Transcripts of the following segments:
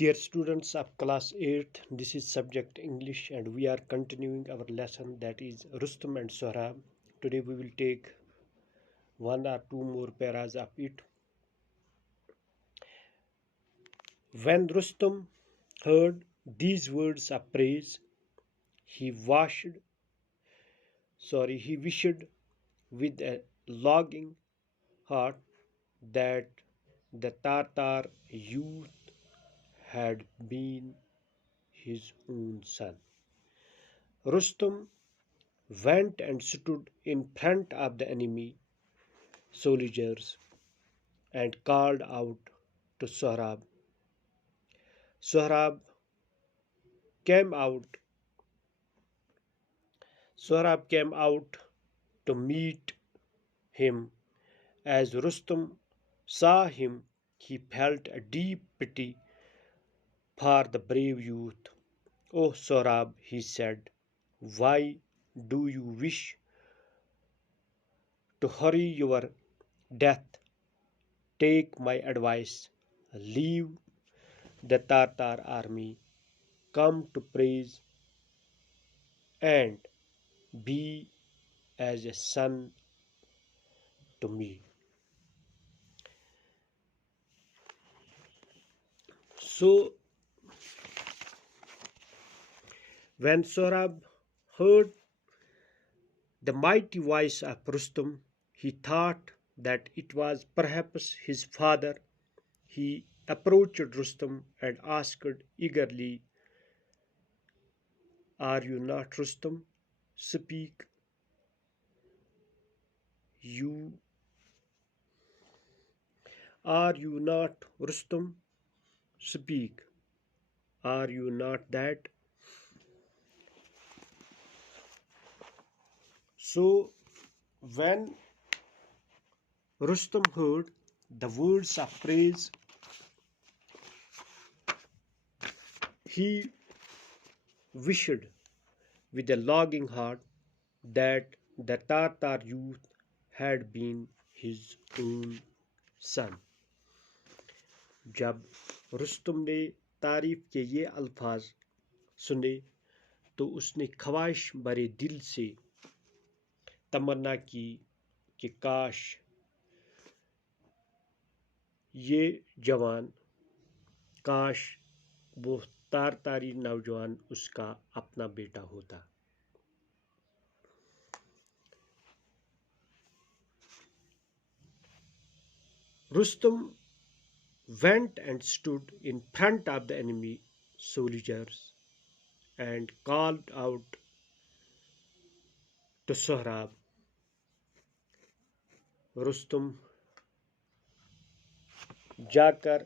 Dear students of class 8th, this is subject English and we are continuing our lesson that is Rustum and Sohrab. Today we will take one or two more paras of it. When Rustum heard these words of praise, he wished with a longing heart that the Tartar youth had been his own son. Rustum went and stood in front of the enemy soldiers and called out to Sohrab. Sohrab came out. Sohrab came out to meet him. As Rustum saw him, he felt a deep pity for the brave youth. "Oh Sohrab," he said, "why do you wish to hurry your death? Take my advice. Leave the Tartar army. Come to praise and be as a son to me." So, when Sohrab heard the mighty voice of Rustum, he thought that it was perhaps his father. He approached Rustum and asked eagerly, "Are you not Rustum? Speak. You are you not Rustum? Speak. Are you not that?" So, when Rustum heard the words of praise, he wished with a longing heart that the Tartar youth had been his own son. جب رستم نے تعریف کے یہ الفاظ سنے تو اس نے خواہش برے دل سے تمنا کی کہ کاش یہ جوان، کاش وہ تارتاری نوجوان اس کا اپنا بیٹا ہوتا. Rustum went and stood in front of the enemy soldiers and called out to Sohrab. Rustum جا کر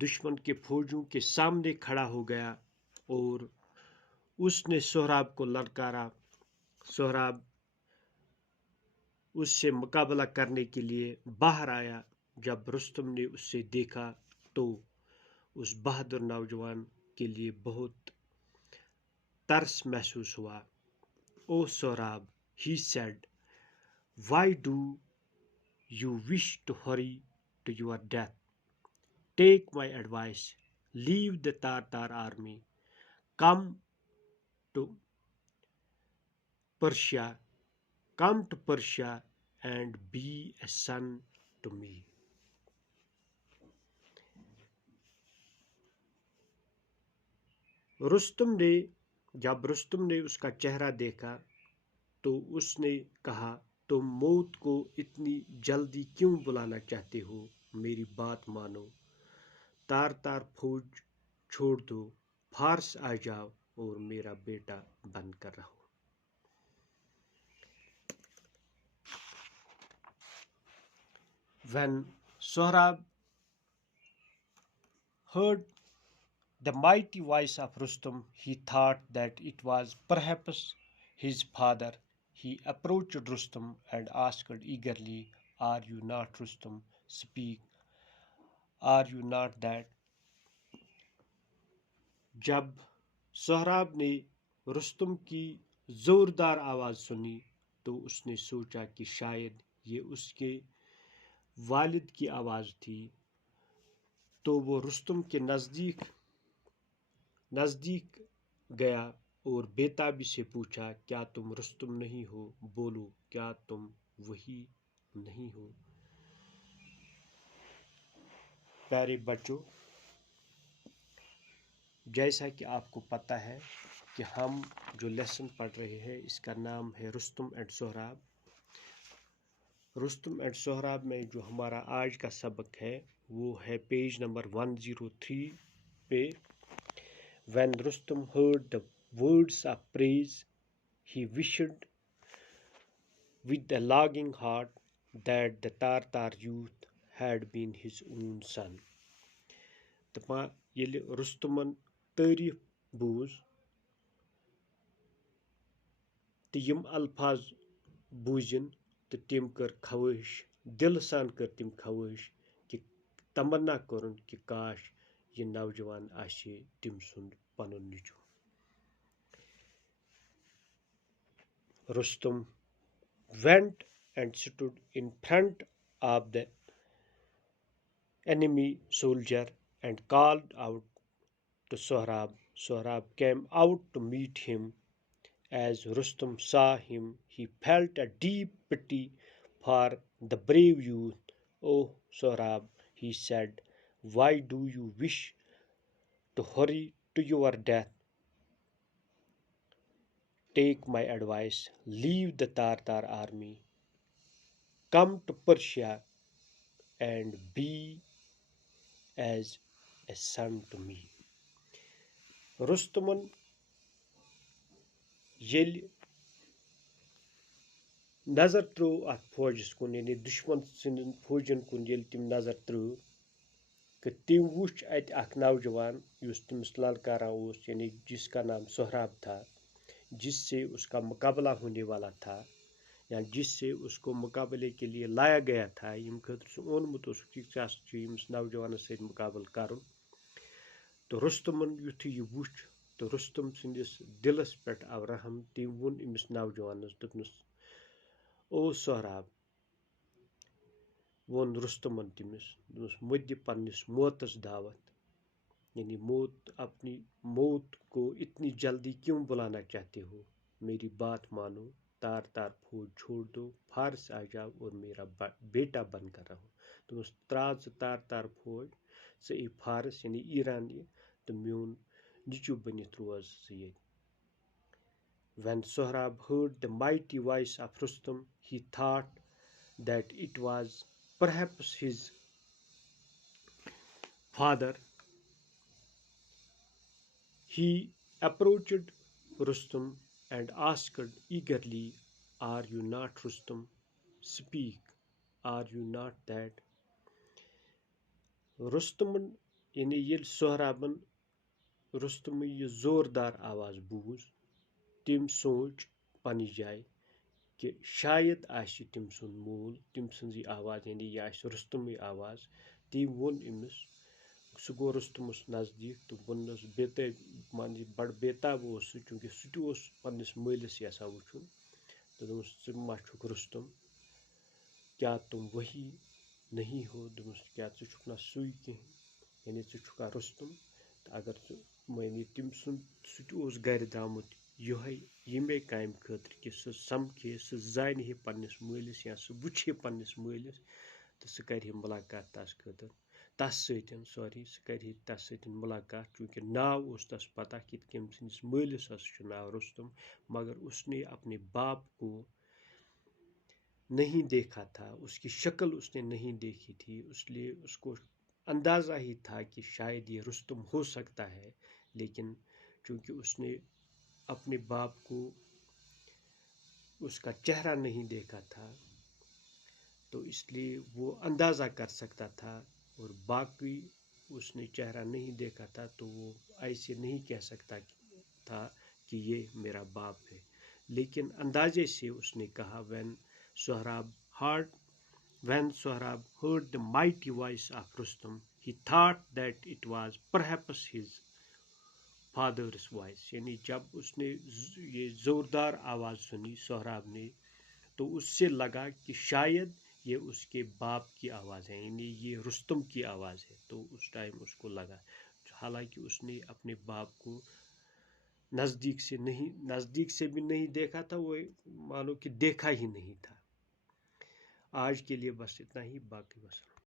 دشمن کے فوجوں کے سامنے کھڑا ہو گیا اور اس نے سہراب کو للکارا. سہراب اس سے مقابلہ کرنے کے لیے باہر آیا. جب رستم نے اس سے دیکھا تو اس بہادر نوجوان کے لیے بہت ترس محسوس ہوا. "او Sohrab," he said, "why do you wish to hurry to your death? Take my advice. Leave the Tartar army. Come to Persia and be a son to me." جب رستم نے اس کا چہرہ دیکھا تو اس نے کہا، "تم موت کو اتنی جلدی کیوں بلانا چاہتے ہو؟ میری بات مانو. تارتار فوج چھوڑ دو، فارس آ جاؤ اور میرا بیٹا بن کر رہو." When Sohrab heard the mighty voice of Rustum, he thought that it was perhaps his father. He approached Rustum and asked eagerly, "Are you not Rustum? Speak. Are you not that?" جب سہراب نے رستم کی زوردار آواز سنی تو اس نے سوچا کہ شاید یہ اس کے والد کی آواز تھی، تو وہ رستم کے نزدیک گیا اور بیتابی سے پوچھا، کیا تم رستم نہیں ہو؟ بولو، کیا تم وہی نہیں ہو؟ پیارے بچوں، جیسا کہ آپ کو پتہ ہے کہ ہم جو لیسن پڑھ رہے ہیں اس کا نام ہے رستم اینڈ سہراب۔ رستم اینڈ سہراب میں جو ہمارا آج کا سبق ہے وہ ہے پیج نمبر 103 پہ۔ When Rustum heard the words of praise, he wished with a longing heart that the Tartar youth had been his own son. دپان ییٚلہِ رستمن تعریف بوٗز تہٕ یِم الفاظ بوٗزِن تہٕ تٔمۍ کٔر خوٲہش، دلہٕ سان کٔر تٔمۍ خوٲہش کہ تمنا کوٚرُن کہ کاش یہ نوجوان آسہِ تٔمۍ سُنٛد پنُن نیٚچوٗ۔ Rustum went and stood in front of the enemy soldier and called out to Sohrab. Sohrab came out to meet him. As Rustum saw him, he felt a deep pity for the brave youth. "Oh, Sohrab," he said, "why do you wish to hurry to your death? Take my advice, leave the Tartar army, come to Persia and be as a son to me." رستمن ییٚلہِ نظر ترٲو اتھ فوجس کُن، یعنی دشمن سٕنٛدٮ۪ن فوجن کُن ییٚلہِ تِم نظر ترٲو کہ تِم وُچھ اتہِ اکھ نوجوان یُس تٔمِس للکاران اوس، یعنی جس کا نام سہراب تھا، جس سے اس کا مقابلہ ہونے والا تھا، یا جس سے اس کو مقابلے کے لیے لایا گیا تھا، یم خٲطرٕ سُہ اونمُت اوسُکھ کہ ژےٚ ہسا چھُ ییٚمِس نوجوانس سۭتۍ مقابلہٕ کرُن۔ تہٕ رستمن یُتھُے یہِ وُچھ تہٕ رستم سٕنٛدِس دلس پٮ۪ٹھ آو رحم، تٔمۍ ووٚن أمِس نوجوانس، دوٚپنس، "او سہراب"، ووٚن رستمن تٔمِس، دوٚپنس مہٕ دِ پننِس موتس دعوت، یعنی اپنی موت کو اتنی جلدی کیوں بلانا چاہتے ہو؟ میری بات مانو، تار فوج چھوڑ دو، فارس آ جاؤ اور میرا بیٹا بن کر رہو۔ دوٚپنس ترٛاو ژٕ تار فوج، ژٕ یہِ فارس یعنی ایران یہِ، تہٕ میون نیٚچوٗ بٔنِتھ روز ژٕ ییٚتہِ۔ When Sohrab heard the mighty voice of Rustum, he thought that it was perhaps his father. He approached Rustum and asked eagerly, "Are you not Rustum? Speak, are you not that?" رستمن یعنی ییٚلہِ سہرابن رستمٕے یہِ زوردار آواز بوٗز، تٔمۍ سوٗنٛچ پننہِ جایہِ کہ شاید آسہِ تٔمۍ سُنٛد مول، تٔمۍ سٕنٛزٕے آواز، یعنی یہِ آسہِ رستمٕے آواز۔ تٔمۍ ووٚن أمِس، سُہ گوٚو رستمس نزدیٖک تہٕ ووٚننس مان بڑٕ بیتاب اوس سُہ، چوٗنٛکہِ سُہ تہِ اوس پننِس مٲلِس یژھان وٕچھُن، تہٕ دوٚپمس ژٕ ما چھُکھ رستم؟ کیا تم وہی نہیں ہو؟ دوٚپمس کیا ژٕ چھُکھ نا سُے کینٛہہ، یعنی ژٕ چھُکھا رستم؟ تہٕ اگر ژٕ مٲنی تٔمۍ سُنٛد سُہ تہِ اوس گرِ درٛامُت یِہوے ییٚمے کامہِ خٲطرٕ کہ سُہ سمکھِ ہے، سُہ زانہِ ہے پننِس مٲلِس، یا سُہ وٕچھ ہے پننِس مٲلِس، تہٕ سُہ کرِ ہے ملاقات تس سۭتۍ سُہ کرِ ہے تس سۭتۍ ملاقات، چوٗنٛکہِ ناو اوس تس پتہ کہ کٔمۍ سٕنٛدِس مٲلِس ہسا چھُ ناو رستم، مگر اس نے اپنے باپ کو نہیں دیکھا تھا، اس کی شکل اس نے نہیں دیکھی تھی، اس لیے اس کو اندازہ ہی تھا کہ شاید یہ رستم ہو سکتا ہے، لیکن چونکہ اس نے اپنے باپ کو اس کا چہرہ نہیں دیکھا تھا تو اس لیے وہ اندازہ کر سکتا تھا، اور باقی اس نے چہرہ نہیں دیکھا تھا تو وہ ایسے نہیں کہہ سکتا تھا کہ یہ میرا باپ ہے، لیکن اندازے سے اس نے کہا when Sohrab heard the mighty voice of Rustum, he thought that it was perhaps his father's voice. یعنی جب اس نے یہ زوردار آواز سنی سہراب نے، تو اس سے لگا کہ شاید یہ اس کے باپ کی آواز ہے، یعنی یہ رستم کی آواز ہے، تو اس ٹائم اس کو لگا، حالانکہ اس نے اپنے باپ کو نزدیک سے بھی نہیں دیکھا تھا، وہ مانو کہ دیکھا ہی نہیں تھا۔ آج کے لیے بس اتنا ہی، باقی بس